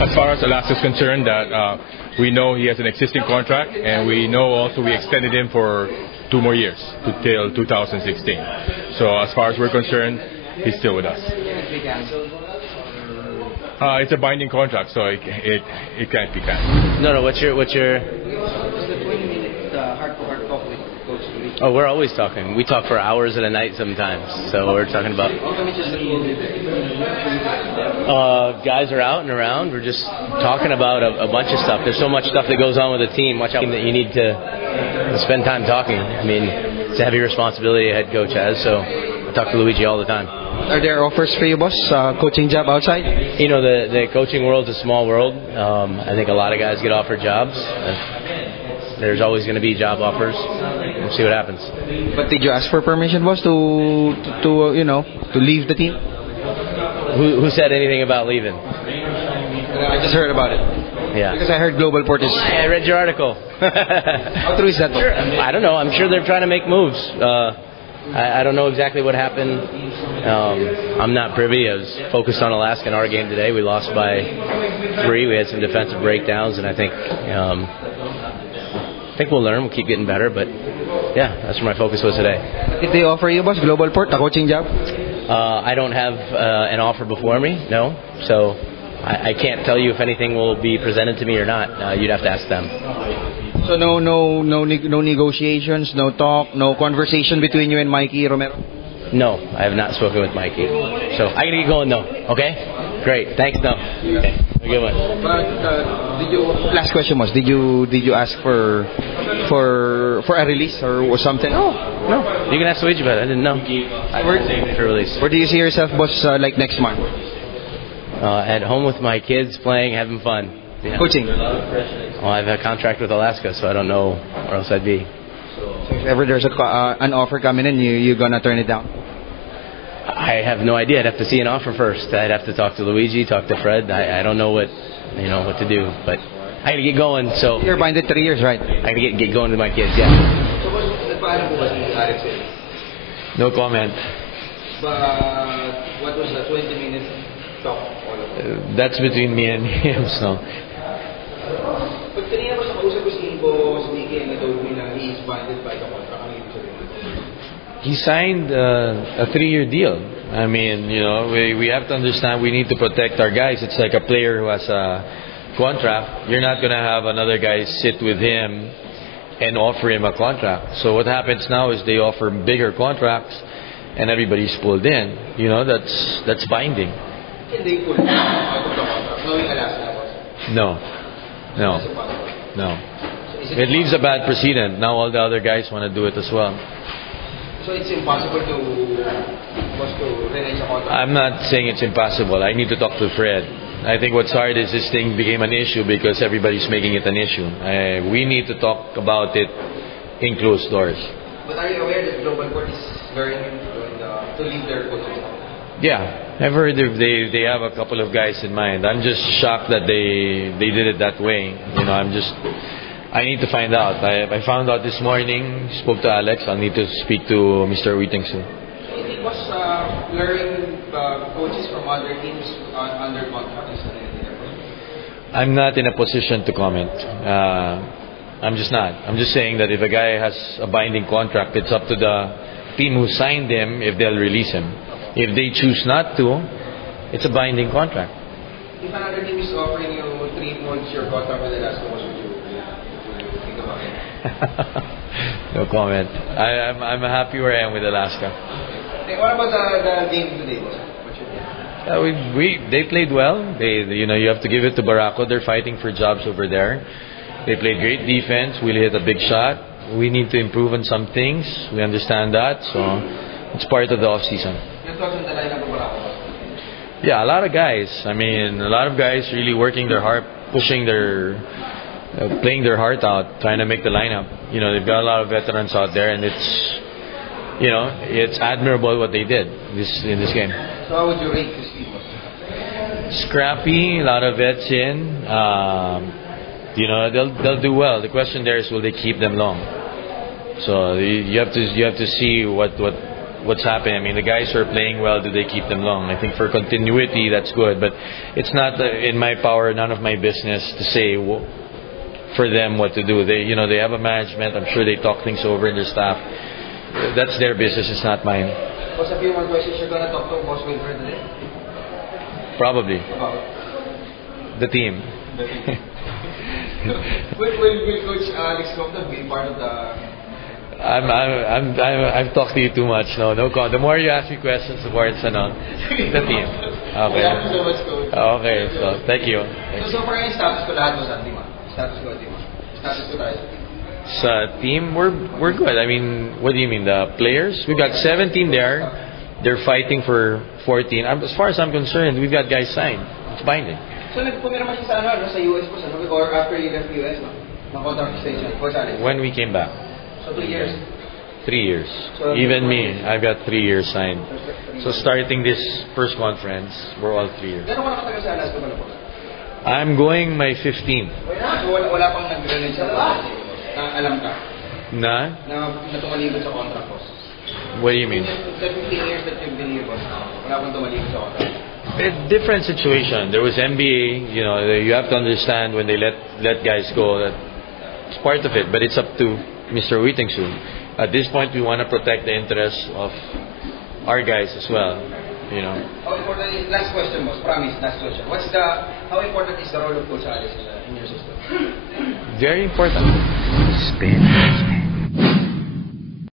As far as Alaska is concerned, that we know he has an existing contract, and we know also we extended him for 2 more years till 2016. So as far as we're concerned, he's still with us. It's a binding contract, so it can't be canceled. No. What's your? Oh, we're always talking. We talk for hours at a night sometimes. So we're talking about. Guys are out and around. We're just talking about a bunch of stuff. There's so much stuff that goes on with a team. Watch out that you need to spend time talking. I mean, it's a heavy responsibility, head coach has. So I talk to Luigi all the time. Are there offers for you, boss? Coaching job outside? You know, the coaching world's a small world. I think a lot of guys get offered jobs. There's always going to be job offers. We'll see what happens. But did you ask for permission, boss, to leave the team? Who said anything about leaving? I just heard about it. Yeah. Because I heard Global Port is... I read your article. How true is that? Sure. I don't know. I'm sure they're trying to make moves. I don't know exactly what happened. I'm not privy. I was focused on Alaska in our game today. We lost by 3. We had some defensive breakdowns, and I think we'll learn. We'll keep getting better. But, yeah, that's where my focus was today. Did they offer you, boss, Global Port, a coaching job? I don't have an offer before me, no. So I can't tell you if anything will be presented to me or not. You'd have to ask them. So no negotiations, no talk, no conversation between you and Mikey Romero? No, I have not spoken with Mikey. So I gotta get going though. Okay? Great. Thanks, no. Okay. Have a good one. Last question was, did you ask for a release or something? No. You can ask Luigi about it. I didn't know. I was saving it for release. Where do you see yourself, boss, like next month? At home with my kids, playing, having fun. Yeah. Coaching? Well, I have a contract with Alaska, so I don't know where else I'd be. So if ever there's an offer coming in, you're gonna turn it down? I have no idea. I'd have to see an offer first. I'd have to talk to Luigi, talk to Fred. I don't know what to do, but I gotta get going. So you're binded 3 years, right? I gotta get going with my kids. Yeah. No comment. But what was the 20-minute talk? That's between me and him. So. He signed a 3-year deal. I mean, we have to understand we need to protect our guys. It's like a player who has a contract. You're not going to have another guy sit with him and offer him a contract. So what happens now is they offer bigger contracts and everybody's pulled in. That's binding. Can they pull out of the contract knowing Alaska? No. It leaves a bad precedent. Now all the other guys want to do it as well. So it's impossible to renege on contract? I'm not saying it's impossible. I need to talk to Fred. I think what's hard is this thing became an issue because everybody's making it an issue. We need to talk about it in closed doors. But are you aware that Global Port is very to leave their coaches? Yeah, I've heard they have a couple of guys in mind. I'm just shocked that they did it that way. I need to find out. I found out this morning, spoke to Alex. I'll need to speak to Mr. Uiting soon. It was luring coaches from other teams under contract. I'm not in a position to comment. I'm just not. I'm just saying that if a guy has a binding contract, it's up to the team who signed him if they'll release him. If they choose not to, it's a binding contract. If another team is offering you 3 months your contract with Alaska, what should you think about it? No comment. I'm happy where I am with Alaska. Hey, what about the game today? What should they played well. You have to give it to Barako. They're fighting for jobs over there. They played great defense. We hit a big shot. We need to improve on some things. We understand that. So it's part of the off season. Yeah, a lot of guys. I mean, a lot of guys really working their heart, pushing playing their heart out, trying to make the lineup. They've got a lot of veterans out there, and it's admirable what they did in this game. So how would you rate this team? Scrappy, a lot of vets in. They'll do well. The question there is, will they keep them long? So you have to see what what's happening. I mean, the guys who are playing well, do they keep them long? I think for continuity, that's good, but it's not in my power, none of my business to say for them what to do. They have a management. I'm sure they talk things over in their staff. That's their business. It's not mine. Boss, a few more questions. You're gonna talk to Boss Wilfred today? Probably. About The team. will Coach Alex Compton be part of the? I've talked to you too much. No. The more you ask me questions, the more it's the team. Okay. Thank you so much, Coach. Okay. So thank you. So far yung status ko lahat was team. Status ko team. Status ko tayo. Sa team, we're good. I mean, what do you mean? The players? We've got 17 there. They're fighting for 14. As far as I'm concerned, we've got guys signed. It's binding. So nagpumirma siya sa US po or after you left US, no? Na-contract extension. When we came back. So 3 years. 3 years. So Even me, I've got 3 years signed. So starting this first conference, we're all 3 years. Gano'n ka nakatagal sa Alaska ba na po? I'm going my 15th. So wala pang nag-release sa alam ka? Na Na tumaligod sa contract, boss. What do you mean? The 15 years that you've been here, boss, wala pang tumaligod sa contract. A different situation. There was NBA. You have to understand when they let guys go. That it's part of it, but it's up to Mr. Wittingsu. At this point, we want to protect the interests of our guys as well. How important is last question, boss? Promise, last question. How important is the role of Coach Alex in your system? Very important. Spin.